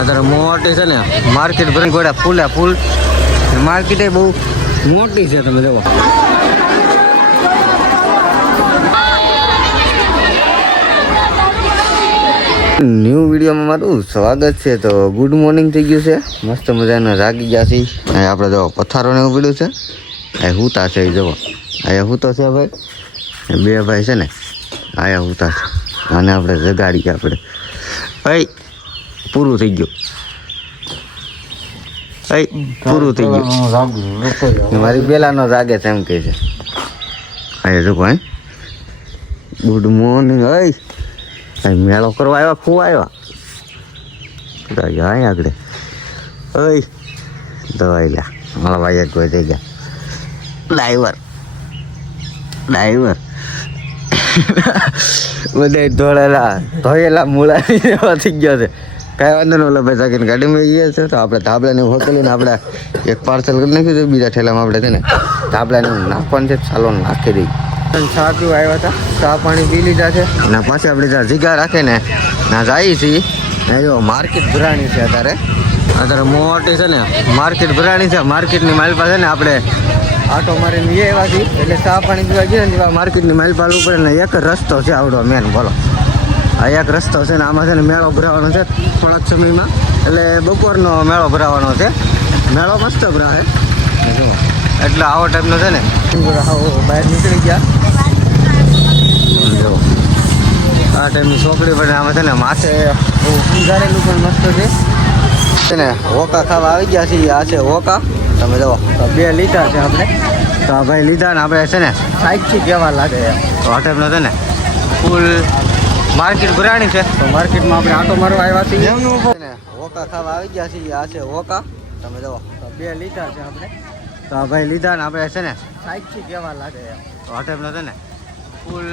અત્યારે મોટી છે ને માર્કેટ ભરી ગોળા ફૂલે ફૂલ માર્કેટ બહુ મોટી છે. તમે જુઓ ન્યૂ વિડીયોમાં મારું સ્વાગત છે. તો ગુડ મોર્નિંગ થઈ ગયું છે, મસ્ત મજાના જાગી ગયા છે. અહીંયા આપણે જો પથ્થારોને એવું પડ્યું છે, આ હુતા છે. જુઓ અહીંયા હુતો છે ભાઈ, બે ભાઈ છે ને આયા હુતા છે. આને આપણે જગાડીએ. આપણે ભાઈ પૂરું થઈ ગયું, પૂરું થઈ ગયું. મારી પેલાનો જાગે છે એમ કહે છે. અહીંયા જો ભાઈ ગુડ મોર્નિંગ. મેળો કરવા આવ્યા, ખૂબ આવ્યા અહીંયા આગળ. દવાઈ લ્યા મારા ભાઈ એક કોઈ થઈ ગયા. ડ્રાઈવર બધા ધોળેલા ધોયેલા મૂળા થઈ ગયો છે. કાંઈ વાંધો નહીં. ઓલા ભાઈ સાકીને ગાડીમાં ગયા છે તો આપણે ધાબળાને હોકેલીને આપણે એક પાર્સલ કરી નાખ્યું છે. બીજા ઠેલામાં આપણે છે ને ધાબળાને નાખવાનું છે, ચાલો નાખી દઈએ. ચા પીવા આવ્યા હતા, ચા પાણી પી લીધા છે અને પાછી આપણે જ્યાં જગ્યા રાખે ને ના જઈએ છીએ. જો માર્કેટ ભરાણી છે અત્યારે મોટી છે ને માર્કેટ ભરાણી છે. માર્કેટની માલપા છે ને આપણે આટો મારીને એ એવા છીએ એટલે ચા પાણી પીવા ગયા ને માર્કેટની માલપાલ ઉપર ને એક જ રસ્તો છે આવડો મેન. બોલો આ એક રસ્તો છે ને આમાં છે ને મેળો ભરાવાનો છે થોડાક સમયમાં. એટલે બપોરનો મેળો ભરાવાનો છે. મેળો મસ્ત ભરાય જુઓ એટલે આવો ટાઈપનો છે ને. બહાર નીકળી ગયા જો આ ટાઈમની ચોકડી પણ આમાં છે ને માથે ઉગાડેલું પણ મસ્ત છે ને. હોકા ખાવા આવી ગયા છીએ. આ છે હોકા. તમે જુઓ બે લીધા છે આપણે. તો આ ભાઈ લીધા ને આપણે છે ને સાઈડથી કેવા લાગે તો આ ટાઈપનો છે ને ફૂલ માર્કેટ ભરાણી છે. તો માર્કેટમાં આપણે આટો મારવા આવ્યા છીએ ને હોકા ખાવા આવી ગયા છીએ. આ છે હોકા. તમે જુઓ બે લીધા છે આપણે. તો આ ભાઈ લીધા ને આપણે છે ને સાઈડથી કેવા લાગે તો આ ટાઈપનો છે ને ફૂલ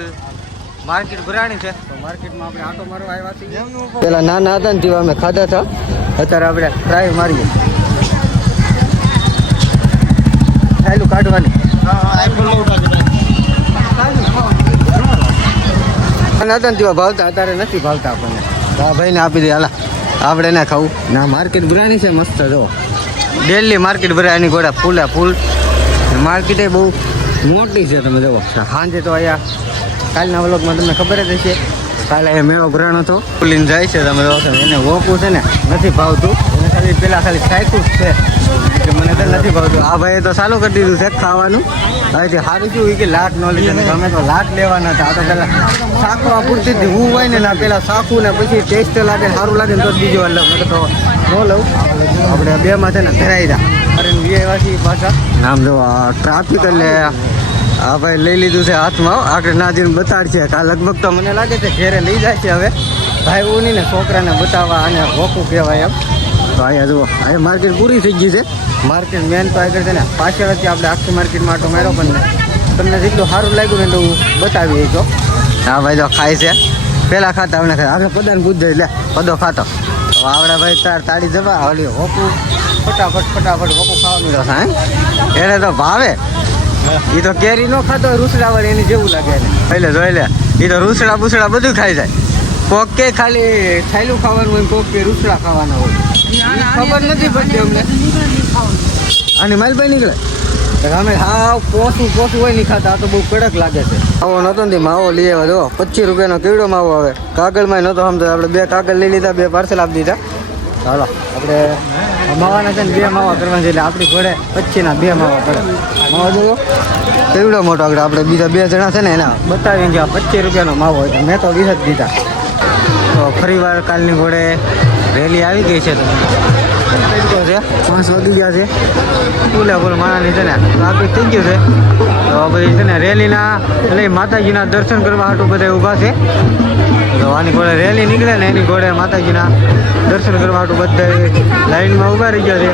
માર્કેટ ભરાણી છે. તો માર્કેટમાં આપણે આટો મારવા આવ્યા છીએ. પેલા નાના હતા ને તેવા અમે ખાધા હતા, અત્યારે આપણે ટ્રાય મારીએ. ખાયલું કાઢવાની હતા ને તેવા ભાવતા, અત્યારે નથી ભાવતા આપણને. આ ભાઈને આપી દે હાલા આપણે ના ખાવું ના. માર્કેટ ભરાણી છે મસ્ત. જો ડેલી માર્કેટ ભરાય ગોળા ફૂલે ફૂલ. માર્કેટ બહુ મોટી છે. તમે જુઓ સાંજે તો અહીંયા કાલના વ્લોગમાં તમને ખબર જ હશે, કાલે અહીંયા મેળો ભરાણો હતો. ફૂલીને જાય છે. તમે જો એને વોકું છે ને નથી ભાવતું, એને ખાલી પેલા ખાલી સાયકું જ છે કે મને તો નથી ભાવતું. આ ભાઈએ તો ચાલુ કરી દીધું છે ખાવાનું. હવે સારું શું કે લાટ ન લીધે અમે તો લાટ લેવાના હતા. આ તો પેલા શાકવા પૂરતી હતી. હું હોય ને ના પેલા શાકું ને પછી ટેસ્ટ લાગે સારું લાગે ને તો બીજો વાર લઉં. તો ન લઉં. આપણે બેમાં છે ને ધરાઈ રહ્યા અરે બે વાસી પાછા નામ જો ટ્રાફિક. એટલે આ ભાઈ લઈ લીધું છે હાથમાં. આગળ ના જઈને બતાડશે. આ લગભગ તો મને લાગે છે ઘેરે લઈ જાય છે. હવે ભાઈ હું નહીં ને છોકરાને બતાવવા અને હોકું કહેવાય એમ. તો અહીંયા જુઓ અહીંયા માર્કેટ પૂરી થઈ ગઈ છે. માર્કેટ મેન તો આગળ છે ને પાછળથી આપણે આખી માર્કેટમાં આટો માર્યો. પણ તમને જેટલું સારું લાગ્યું ને તો હું બતાવી તો. હા ભાઈ જો ખાય છે. પહેલાં ખાતા આપણે ખાય આપણે પદાને પૂછ લે પદો ખાતો. તો આવડે ભાઈ તાળી જવા ઓલી હોકું ફટાફટ હોકું ખાવાનું રસ. હા એને તો ભાવે. એ તો કેરી નો ખાતો હોય રૂસડા વાળી એની જેવું લાગે એને. એટલે જોઈ લે એ તો રૂસડા બુસડા બધું ખાઈ જાય. કોક કે ખાલી છાયલું ખાવાનું હોય, કોક કે રૂસડા ખાવાના હોય. ખબર નથી પડતી અમને. આની માલભાઈ નીકળે અમે હાવ પોસું હોય નહીં ખાતા. આ તો બહુ કડક લાગે છે. માવો નહોતો ને માવો લઈ આવ્યા. જો 25 રૂપિયાનો કેવડો માવો આવે. કાગળમાં નહોતો સમજો. આપણે 2 કાગળ લઈ લીધા, 2 પાર્સલ આપી દીધા. હાલો આપણે માવાના છે ને 2 માવા કરવાના છે. એટલે આપણી ઘોડે 25ના 2 માવા પડે. માવો જોયો કેવડો મોટો. આગળ આપણે બીજા 2 જણા છે ને એના બતાવી ગયા 25 રૂપિયાનો માવો હોય. મેં તો 20 જ દીધા. તો ફરી વાર કાલની ઘોડે રેલી આવી ગઈ છે. તો છે 5 વાગી ગયા છે. ફૂલ માણાની છે ને ટ્રાફિક થઈ ગયું છે. તો પછી છે ને રેલીના એટલે માતાજીના દર્શન કરવા હાટું બધા ઊભા છે. તો આની ઘોડે રેલી નીકળે ને એની ઘોડે માતાજીના દર્શન કરવા હાટું બધા લાઈનમાં ઊભા રહી ગયા છે.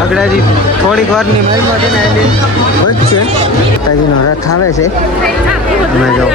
આગળથી થોડીક વારની માઇલમાં છે ને એની વચ્ચે માતાજીનો રથ આવે છે. તમે જો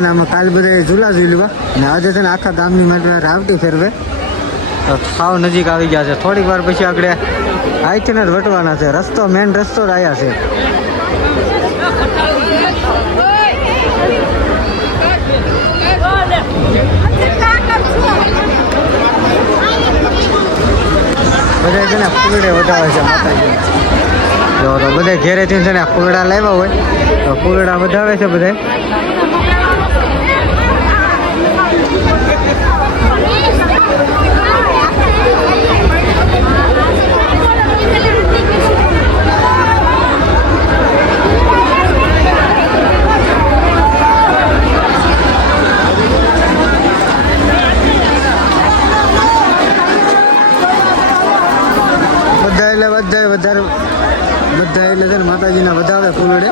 છે ને આમાં કાલ બધા ઝૂલા ઝૂલવા ને આજે છે ને આખા ગામની માટે રાવટી ફેરવે તો સાવ નજીક આવી ગયા છે. થોડીક વાર પછી આગળ અહીંથી જ વટવાના છે. રસ્તો મેન રસ્તો જ આવ્યા છે. બધા છે ને ફૂલડે વધાવે છે માતાજી. જો તો બધા ઘેરેથી છે ને ફૂલડા લાવ્યા હોય તો ફૂલડા વધાવે છે બધા. બધા એટલે છે ને માતાજીના વધાવે ફૂલડે.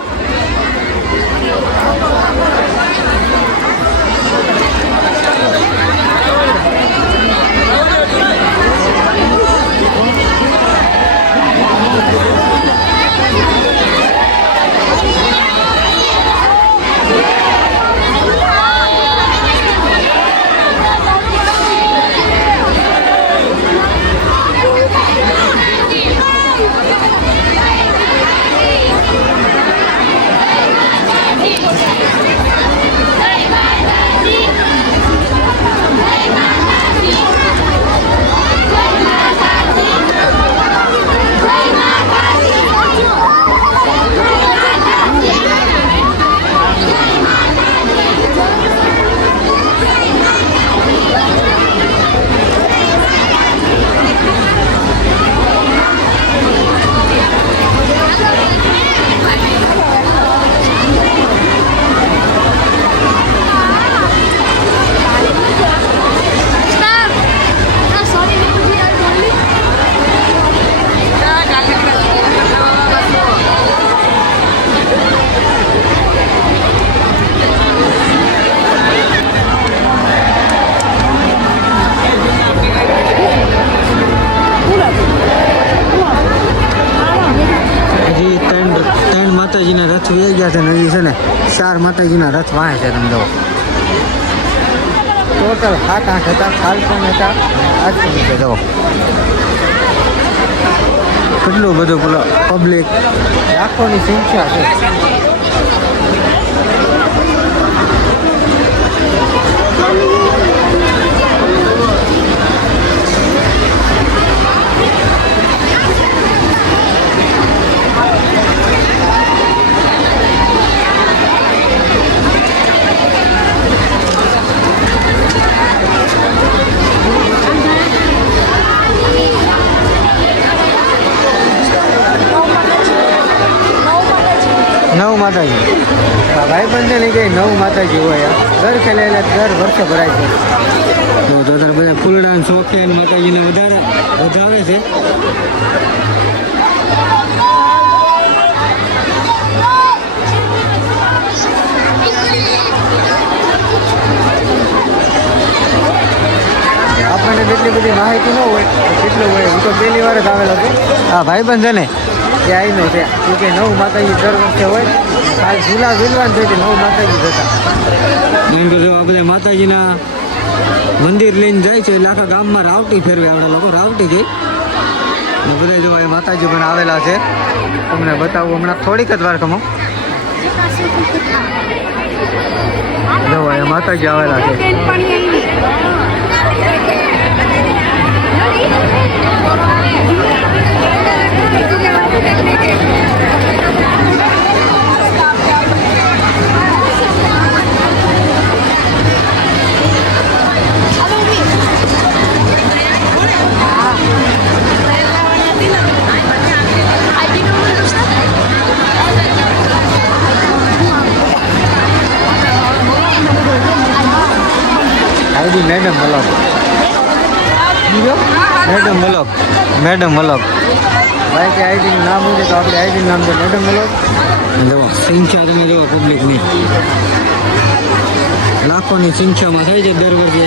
માતાજીના રથ વે ગયા છે ને હજી છે ને 4 માતાજીના રથ વાહે છે. તમે જો ટોટલ 7-8 હતા. કાલ પણ હતા, આજ પણ છે. જો કેટલું બધું પેલો પબ્લિક લાખોની સંખ્યા છે. નવ માતાજી ભાઈ બંધ નહીં ગઈ. 9 માતાજી હોય દર ખેલે દર વર્ષે ભરાય છે. તો બધા ફૂલડા શોખે માતાજીને વધારે વધાવે છે. આપણને જેટલી બધી માહિતી ન હોય કેટલું હોય. હું તો પહેલી વાર જ આવેલો છું. હા ભાઈબંધ છે ને એ આવીનો છે કે 9 માતાજી દર વખતે હોય. કાલ ઝૂલા ઝૂલવાનું થઈ 9 માતાજી જતા. મેં તો જો આ બધા માતાજીના મંદિર લઈને જાય છે એટલે આખા ગામમાં રાવટી ફેરવે. આપણા લોકો રાવટી ગઈ બધા જો એ માતાજી પણ આવેલા છે. તમને બતાવું હમણાં થોડીક જ વાર કમો. જો એ માતાજી આવેલા છે. આઈડી મેડમ મલક. મેડમ મલક ભાઈ કે આઈડીનું નામ હોય તો આપણે આઈડીનું નામ છે મેડમ મલક. જુઓ સંખ્યા તમે જુઓ પબ્લિકની લાખોની સંખ્યામાં થાય છે દર વર્ષે.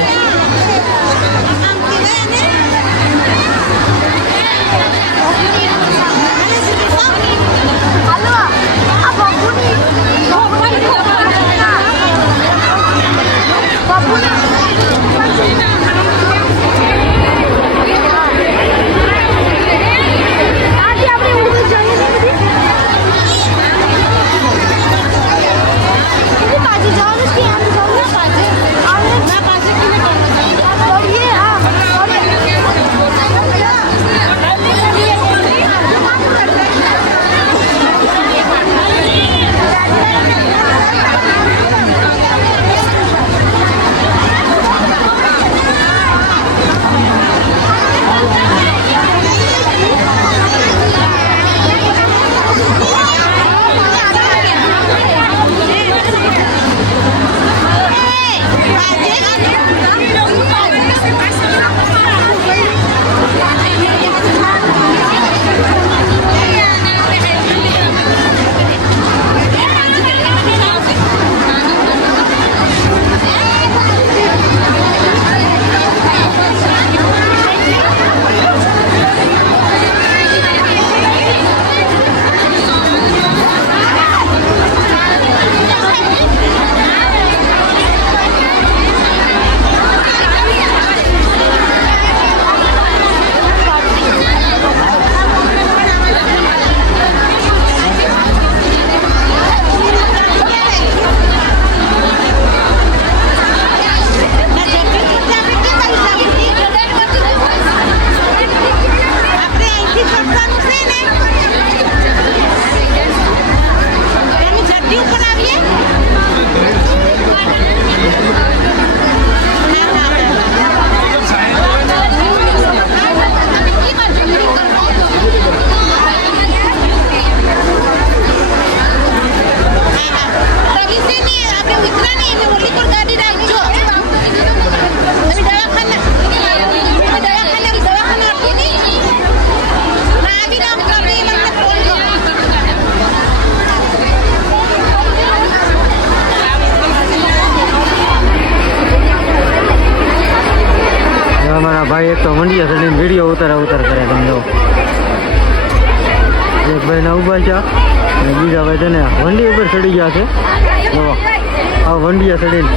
ભાઈ એક તો મંડિયા ચડીને વિડીયો ઉતાર કરે તમે જો. એક ભાઈ ના ઉભા છે અને બીજા ભાઈ તેને વંડી ઉપર ચડી ગયા છે. જો આ વંડિયા ચડીને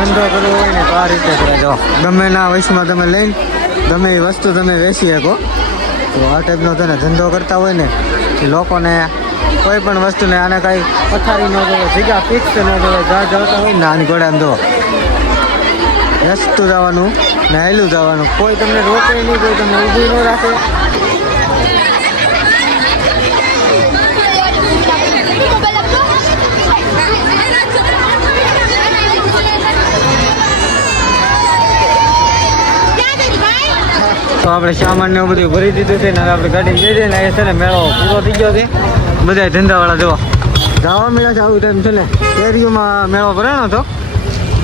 ધંધો કરવો હોય ને તો આ રીતે કરે. જો ગમે ના વયસમાં તમે લઈને ગમે એ વસ્તુ તમે વેચી શકો. તો આ ટાઈપનો તમે ધંધો કરતા હોય ને એ લોકોને કોઈ પણ વસ્તુને આને કાંઈ પથારી ન જોવે, જગ્યા ફિક્સ ન જોવે. જ્યાં જતા હોય ને આની ઘોડે આમ જો રસ્તું જવાનું ને હેલું જવાનું, કોઈ તમને રોકે નહીં, કોઈ તમને ઊભી ન રાખે. તો આપણે સામાન ને એવું બધું ભરી દીધું છે ને હવે આપણે ગાડી જઈ જઈએ ને એ છે ને મેળો પૂરો થઈ ગયો છે. બધા ધંધાવાળા જો જવા મળ્યા છે. આવું ટાઈમ છે ને કેરીઓમાં મેળો ભરાણો હતો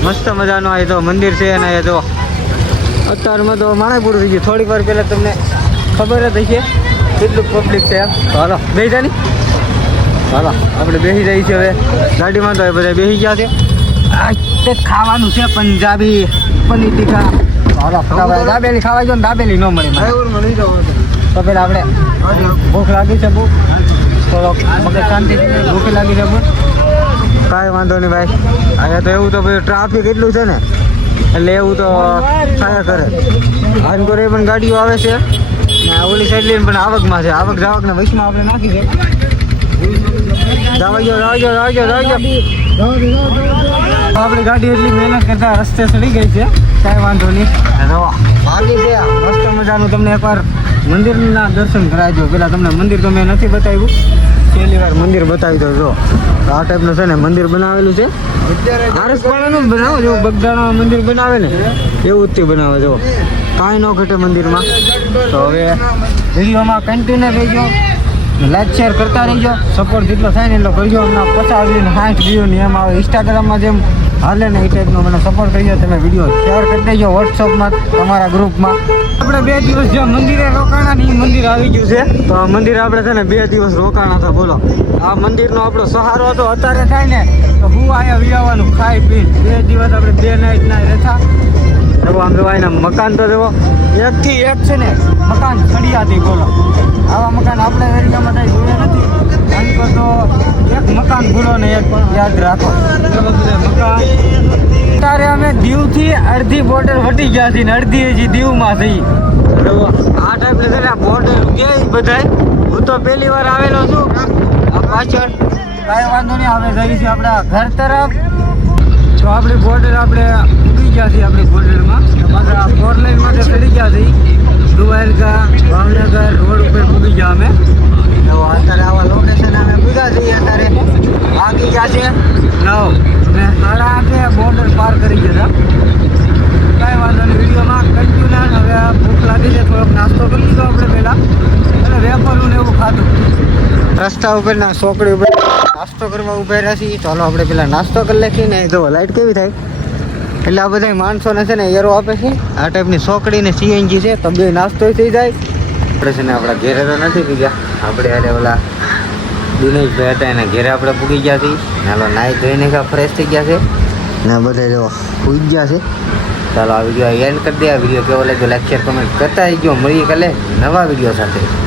મસ્ત મજાનો. આ તો મંદિર છે અને એ તો અત્યારમાં તો માણે પૂરું થઈ ગયું. થોડીક વાર પહેલાં તમને ખબર જ હશે કેટલું પબ્લિક છે એમ. તો હાલો બેસી જાય ને, હાલો આપણે બેસી જઈએ છીએ હવે ગાડીમાં. તો એ બધા બેસી ગયા છે. આ ખાવાનું છે પંજાબી પનીર તીખા. હાલો ફટાફટ દાબેલી ખાવા જો ને દાબેલી ન મળે તો પેલા આપણે ભૂખ લાગી છે બહુ, થોડોક મગજ શાંતિ ભૂખ લાગી છે બહુ. કાંઈ વાંધો નહીં ભાઈ. અહીંયા તો એવું તો ભાઈ ટ્રાફિક એટલું છે ને એટલે એવું તો થાય કરે. આનકોરે પણ ગાડીઓ આવે છે ને ઓલી સાઈડ લઈને પણ આવકમાં છે. આવક જાવકને વૈશમાં આપણે નાખી છે. આપણી ગાડી એટલી મહેનત કરતા રસ્તે ચડી ગઈ છે, કાંઈ વાંધો નહીં. બાકી છે મસ્ત મજાનું. તમને એકવાર મંદિરના દર્શન કરાવજો. પેલા તમને મંદિર તો મેં નથી બતાવ્યું, પહેલી વાર મંદિર બતાવી દો. જો આ ટાઈપનું છે ને મંદિર બનાવેલું છે. આરસપાડાનું જ બનાવો, જો બગદાણા મંદિર બનાવે ને એવું જ તે બનાવે. જો કાંઈ ન ઘટે મંદિરમાં. તો હવે વિડીયોમાં કન્ટિન્યુ રહેજો, લાઈક શેર કરતા રહીજો. સપોર્ટ જેટલો થાય ને એટલો કરજો. હમણાં 50 ને 60 વ્યૂ એમ આવે ઇન્સ્ટાગ્રામમાં જેમ હાલે ને એ ટાઈપનો મને સપોર્ટ કરજો. તમે વિડીયો શેર કરી દેજો વોટ્સઅપમાં તમારા ગ્રુપમાં. આપણે 2 દિવસ જ્યાં મંદિરે રોકાણા ને એ મંદિર આવી ગયું છે. તો આ મંદિર આપણે છે ને 2 દિવસ રોકાણા હતા. બોલો આ મંદિરનો આપણો સહારો હતો. અત્યારે થાય ને તો હું અહીંયા વિયાવાનું ખાઈ પીને 2 દિવસ આપણે 2 નાઈટ ના રહેતા. જો આમ જોવા એના મકાન તો જુઓ એકથી એક છે ને મકાન ચડિયાતી. બોલો આવા મકાન આપણે એરિયામાં કંઈ જોયા નથી. કારણ તો એક મકાન ભૂલો ને એક પણ યાદ રાખો. મકાન અત્યારે અમે દીવથી અડધી બોર્ડર વટી ગયા છીએ ને અડધી હજી દીવમાં થઈ. આ ટાઈપ છે ને બોર્ડર કે બધાય હું તો પહેલી વાર આવેલો છું. આ પાછળ કાંઈ વાંધો નહીં. આપણે જઈએ છીએ આપણા ઘર તરફ. તો આપણી બોર્ડર આપણે ઉડી ગયા છીએ. આપણી બોર્ડરમાં પાછા 4 લાઈન માટે ચડી ગયા છીએ. દ્વારકા ભાવનગર રોડ ઉપર પૂગી ગયા અમે. તો અત્યારે આવા લોકેશન અમે પૂગા છીએ. અત્યારે આગી ગયા છે 9 ને 8:30 બોર્ડર પાર કરી ગયા હતા. કાંઈ વાંધો નહીં. વિડીયોમાં કન્ટિન્યુ. હવે ભૂખ લાગી છે, થોડોક નાસ્તો કરી લીધો આપણે પહેલાં અને વેફરું ને એવું ખાધું. રસ્તા ઉપરના ચોકડી ઉપર નાસ્તો કરવા ઉભા રહ્યા છીએ. ચાલો આપણે પેલા નાસ્તો કરી લખીએ ને. જો લાઈટ કેવી થાય એટલે આ બધા માણસોને છે ને એરો આપે છે. આ ટાઈપની ચોકડી ને સીએનજી છે તો 2 નાસ્તો થઈ જાય. આપણે છે ને આપણા ઘેરે તો નથી પી ગયા. આપણે અરે ઓલા દિનેશભાઈ હતા એના ઘેરે આપણે પૂગી ગયા છીએ. હાલો નાહી ધોઈને ફ્રેશ થઈ ગયા છે ને બધા જો પૂગી ગયા છે. ચાલો આ વિડીયો એન્ડ કરી દે. આ વિડીયો કેવો લાગ્યો લાઈક શેર કમેન્ટ કરતા રહીજો. મળીએ કાલે નવા વિડીયો સાથે.